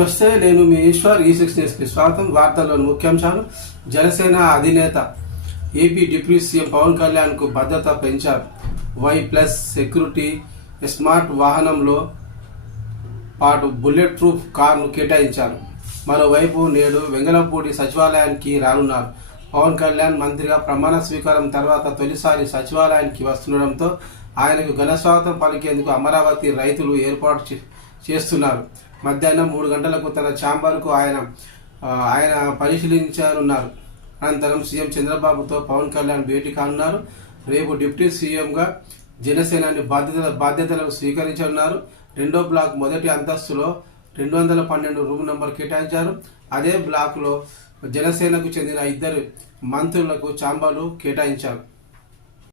నమస్తే, నేను మీ ఈశ్వర్. ఈ6 న్యూస్కి స్వాగతం. వార్తల్లోని ముఖ్యాంశాలు. జనసేన అధినేత ఏపీ డిప్యూటీ సీఎం పవన్ కళ్యాణ్కు భద్రత పెంచారు. Y+ సెక్యూరిటీ స్మార్ట్ వాహనంలో పాటు బుల్లెట్ ప్రూఫ్ కార్ను కేటాయించారు. మరోవైపు నేడు వెంగళపూడి సచివాలయానికి రానున్నారు. పవన్ కళ్యాణ్ మంత్రిగా ప్రమాణ స్వీకారం తర్వాత తొలిసారి సచివాలయానికి వస్తుండటంతో ఆయనకు ఘన స్వాగతం పలికేందుకు అమరావతి రైతులు ఏర్పాటు చేస్తున్నారు. మధ్యాహ్నం 3 గంటలకు తన ఛాంబర్కు ఆయన పరిశీలించనున్నారు. అనంతరం సీఎం చంద్రబాబుతో పవన్ కళ్యాణ్ భేటీ కానున్నారు. రేపు డిప్యూటీ సీఎంగా జనసేనాని బాధ్యతలను స్వీకరించనున్నారు. రెండో బ్లాక్ మొదటి అంతస్తులో 212 రూమ్ నంబర్ కేటాయించారు. అదే బ్లాక్లో జనసేనకు చెందిన 2 మంత్రులకు ఛాంబర్లు కేటాయించారు.